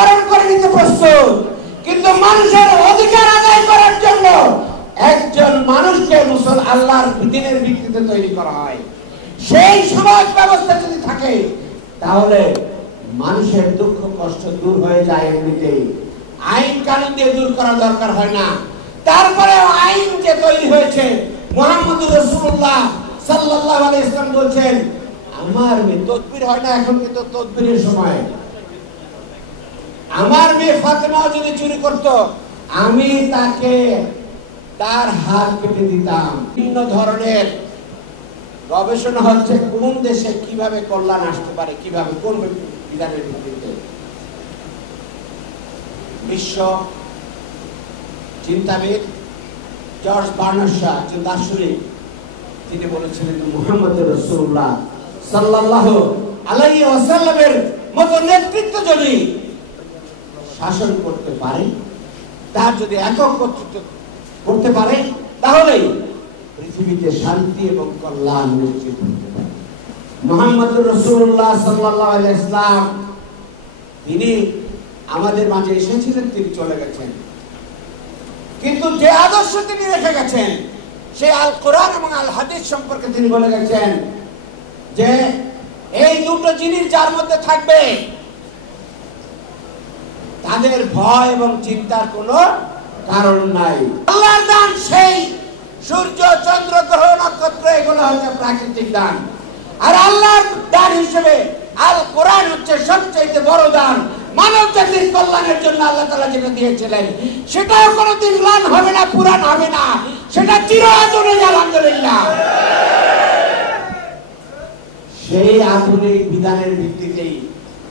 বরণ করে নিতে প্রস্তুত, কিন্তু মানুষের অধিকার আদায় করার জন্য একজন মানুষকে আল্লাহর দ্বীনের ভিত্তিতে তৈরি করা হয়। সেই সমাজ ব্যবস্থা যদি থাকে তাহলে মানুষের দুঃখ কষ্ট দূর হয়ে যায়। এমনিতেই আইন কানুন দিয়ে দূর করা দরকার হয় না। তারপরে আইন যে তৈরি হয়েছে, মুহাম্মদুর রাসূলুল্লাহ সাল্লাল্লাহু আলাইহি ওয়াসাল্লাম বলছেন, আমার মেয়ে তদবির হয় না, এখন কিন্তু তদবিরের সময়। আমার মেয়ে ফাতেমা যদি চুরি করত, আমি তাকে তার হাত কেটে দিতাম। বিভিন্ন ধরনের গবেষণা হচ্ছে কোন দেশে কিভাবে কল্যাণ আসতে পারে, কিভাবে কোন বিধানের ভিত্তিতে। বিশ্ব চিন্তাবিদ জর্জ বার্নার্ড শা, একজন দার্শনিক, তিনি বলেছিলেন মুহাম্মদ রাসূলুল্লাহ সাল্লাল্লাহু আলাইহি ওয়াসাল্লামের মতো নেতৃত্ব যদি শাসন করতে পারে, তার যদি একক কর্তৃত্ব করতে পারে, তাহলে পৃথিবীতে শান্তি এবং কল্যাণ নিশ্চিত হতে পারে। মুহাম্মদ রাসূলুল্লাহ সাল্লাল্লাহু আলাইহি ওয়াসাল্লাম তিনি আমাদের মাঝে এসেছিলেন, তিনি চলে গেছেন, কিন্তু যে আদর্শ তিনি রেখে গেছেন সেই আল কোরআন এবং আল হাদিস সম্পর্কে তিনি বলে গেছেন যে এই দুটো জিনিস যার মধ্যে থাকবে তাদের ভয় এবং চিন্তার কোনো কারণ নাই। আল্লাহর দান সেই সূর্য চন্দ্র গ্রহ নক্ষত্র, এগুলো হচ্ছে প্রাকৃতিক দান, আর আল্লাহর দান হিসেবে আল কোরআন হচ্ছে সবচেয়ে বড় দান। মানব জাতির কল্যাণের জন্য আল্লাহ তাআলা যেটা দিয়েছিলেন সেটাও কোনোদিন ম্লান হবে না, পুরান হবে না, সেটা চিরআধুনিক। আলহামদুলিল্লাহ, সেই আধুনিক বিধানের ভিত্তিতেই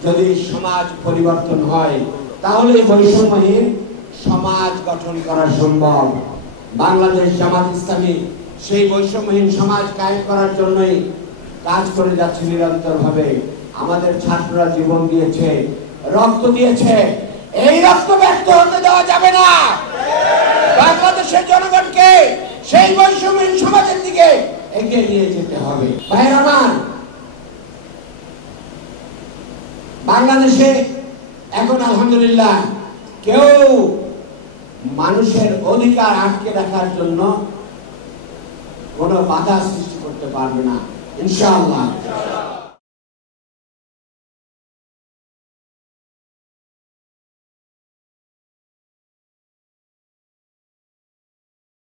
যদি সমাজ পরিবর্তন হয় তাহলে বৈষম্যহীন সমাজ গঠন করা সম্ভব। বাংলাদেশ জামাত ইসলামী সেই বৈষম্যহীন সমাজ কায়েম করার জন্যই কাজ করে যাচ্ছে নিরন্তরভাবে। আমাদের ছাত্ররা জীবন দিয়েছে, রক্ত দিয়েছে, এই রক্ত ব্যর্থ হতে দেওয়া যাবে না। বাংলাদেশের জনগণকে সেই বৈষম্যহীন সমাজের দিকে এগিয়ে নিয়ে যেতে হবে। ভাইয়ের আমার, বাংলাদেশে এখন আলহামদুলিল্লাহ কেউ মানুষের অধিকার আটকে রাখার জন্য কোনো বাধা সৃষ্টি করতে পারবে না, ইনশাআল্লাহ।